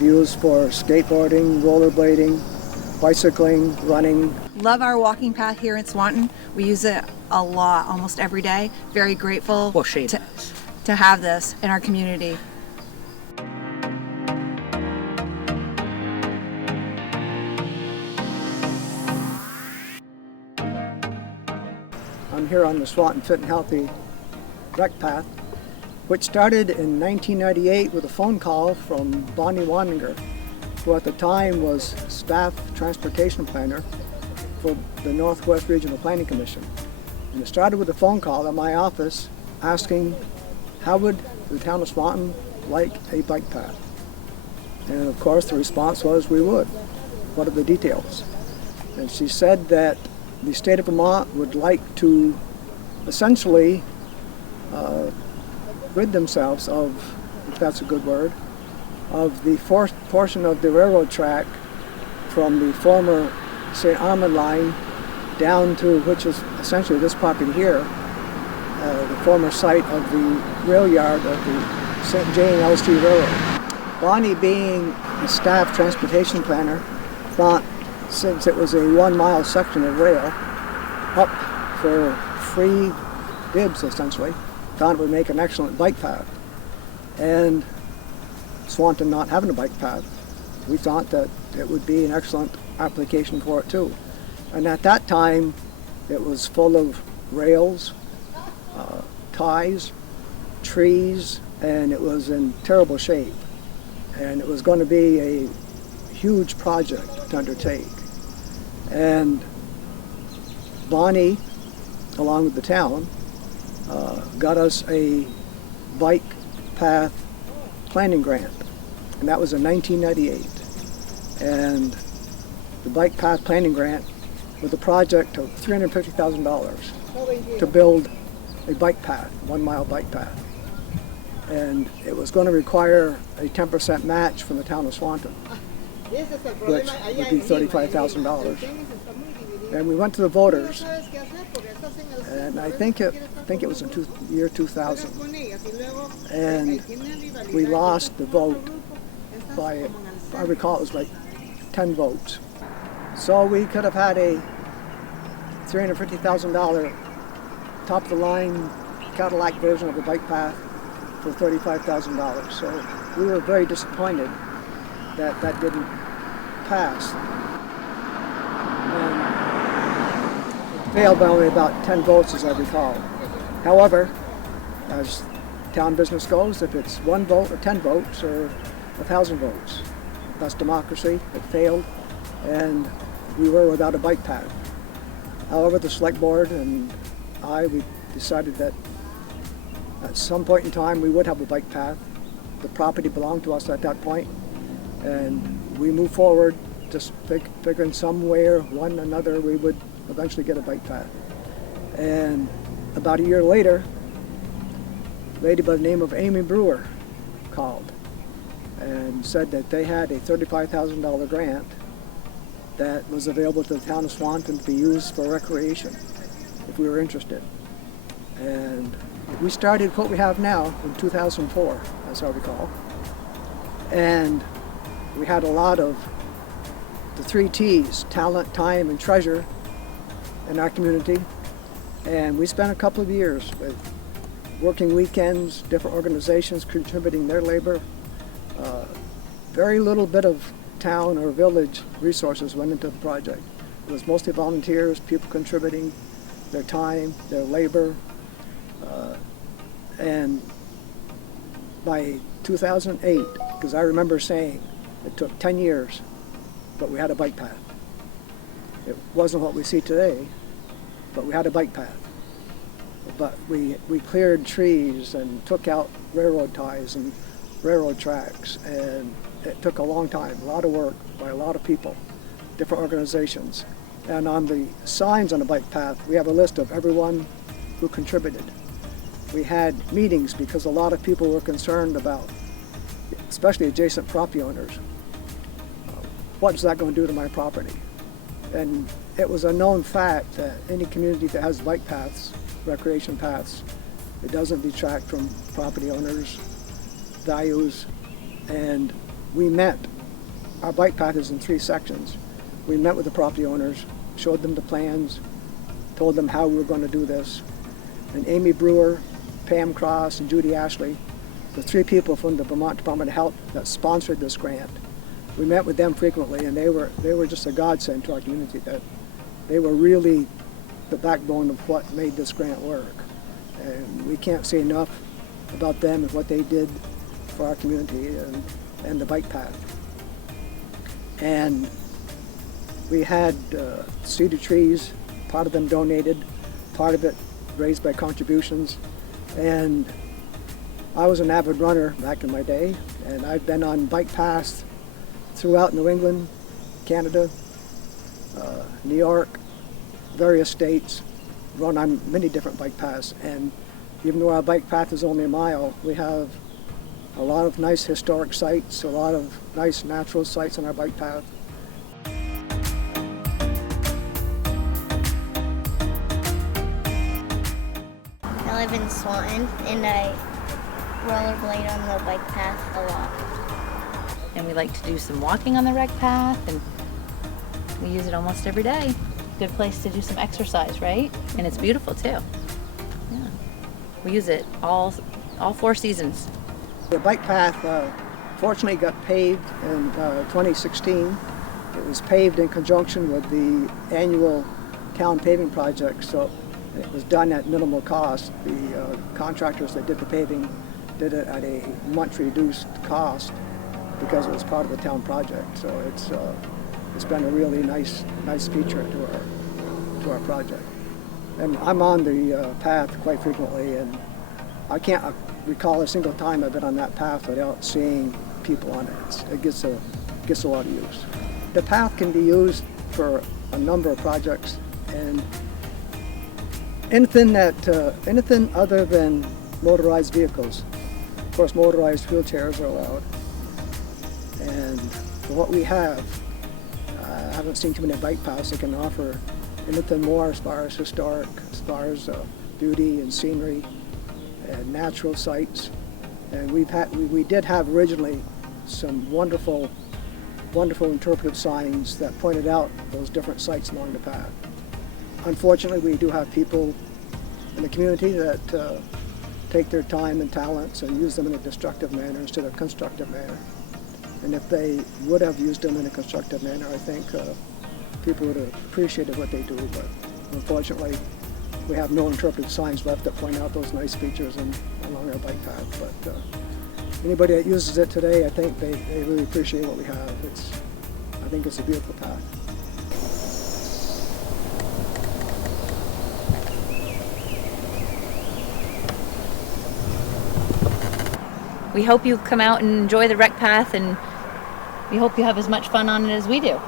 be used for skateboarding, rollerblading, bicycling, running. Love our walking path here in Swanton. We use it a lot, almost every day. Very grateful to have this in our community. I'm here on the Swanton Fit and Healthy Rec Path, which started in 1998 with a phone call from Bonnie Waninger, who at the time was staff transportation planner for the Northwest Regional Planning Commission. And it started with a phone call at my office asking how would the town of Swanton like a bike path. And of course the response was we would. What are the details? And she said that the state of Vermont would like to essentially rid themselves of, if that's a good word, of the portion of the railroad track from the former St. Armand line down to, which is essentially this property here, the former site of the rail yard of the St. Jane L Street Railroad. Bonnie, being a staff transportation planner, thought since it was a 1 mile section of rail up for free dibs essentially, thought it would make an excellent bike path. And Swanton not having a bike path, we thought that it would be an excellent application for it too. And at that time it was full of rails, ties, trees, and it was in terrible shape. And it was going to be a huge project to undertake. And Bonnie, along with the town, got us a bike path planning grant, and that was in 1998. And the bike path planning grant was a project of $350,000 to build a bike path, 1 mile bike path. And it was going to require a 10% match from the town of Swanton, which would be $35,000. And we went to the voters, and I think it was in year 2000, and we lost the vote by, if I recall, it was like 10 votes. So we could have had a $350,000 top-of-the-line Cadillac version of the bike path for $35,000. So we were very disappointed that that didn't pass. And it failed by only about 10 votes, as I recall. However, as town business goes, if it's 1 vote or 10 votes or 1,000 votes, that's democracy. It failed, and we were without a bike path. However, the select board and we decided that at some point in time we would have a bike path. The property belonged to us at that point, and we moved forward, just figuring some way or one another we would eventually get a bike path. And about a year later, a lady by the name of Amy Brewer called and said that they had a $35,000 grant that was available to the town of Swanton to be used for recreation if we were interested. And we started what we have now in 2004, as I recall. And we had a lot of the 3 T's, talent, time, and treasure, in our community. And we spent a couple of years with working weekends, different organizations contributing their labor. Very little bit of town or village resources went into the project. It was mostly volunteers, people contributing their time, their labor. And by 2008, because I remember saying it took 10 years, but we had a bike path. It wasn't what we see today, but we had a bike path. But we cleared trees and took out railroad ties and railroad tracks, and it took a long time, a lot of work by a lot of people, different organizations. And on the signs on the bike path, we have a list of everyone who contributed. We had meetings because a lot of people were concerned about, especially adjacent property owners, what is that going to do to my property? And it was a known fact that any community that has bike paths, recreation paths, it doesn't detract from property owners' values, and we met. Our bike path is in 3 sections. We met with the property owners, showed them the plans, told them how we were going to do this. And Amy Brewer, Pam Cross, and Judy Ashley, the 3 people from the Vermont Department of Health that sponsored this grant. We met with them frequently, and they were just a godsend to our community. That they were really the backbone of what made this grant work. And we can't say enough about them and what they did for our community and the bike path. And we had cedar trees, part of them donated, part of it raised by contributions. And I was an avid runner back in my day, and I've been on bike paths throughout New England, Canada, New York, various states, run on many different bike paths. And even though our bike path is only a mile, we have a lot of nice historic sites, a lot of nice natural sites on our bike path. I live in Swanton, and I rollerblade on the bike path a lot. And we like to do some walking on the rec path, and we use it almost every day. Good place to do some exercise, right? And it's beautiful too. Yeah, we use it all 4 seasons. The bike path fortunately got paved in 2016. It was paved in conjunction with the annual town paving project, so it was done at minimal cost. The contractors that did the paving did it at a much reduced cost because it was part of the town project. So it's been a really nice feature to our project. And I'm on the path quite frequently, and I can't recall a single time I've been on that path without seeing people on it. It gets a lot of use. The path can be used for a number of projects, and anything other than motorized vehicles. Of course, motorized wheelchairs are allowed. And for what we have, I haven't seen too many bike paths that can offer anything more as far as historic, as far as beauty and scenery and natural sites. And we did have originally some wonderful interpretive signs that pointed out those different sites along the path. Unfortunately, we do have people in the community that take their time and talents and use them in a destructive manner instead of a constructive manner. And if they would have used them in a constructive manner, I think people would have appreciated what they do. But unfortunately, we have no interpretive signs left that point out those nice features along our bike path. But anybody that uses it today, I think they really appreciate what we have. I think it's a beautiful path. We hope you come out and enjoy the rec path, and we hope you have as much fun on it as we do.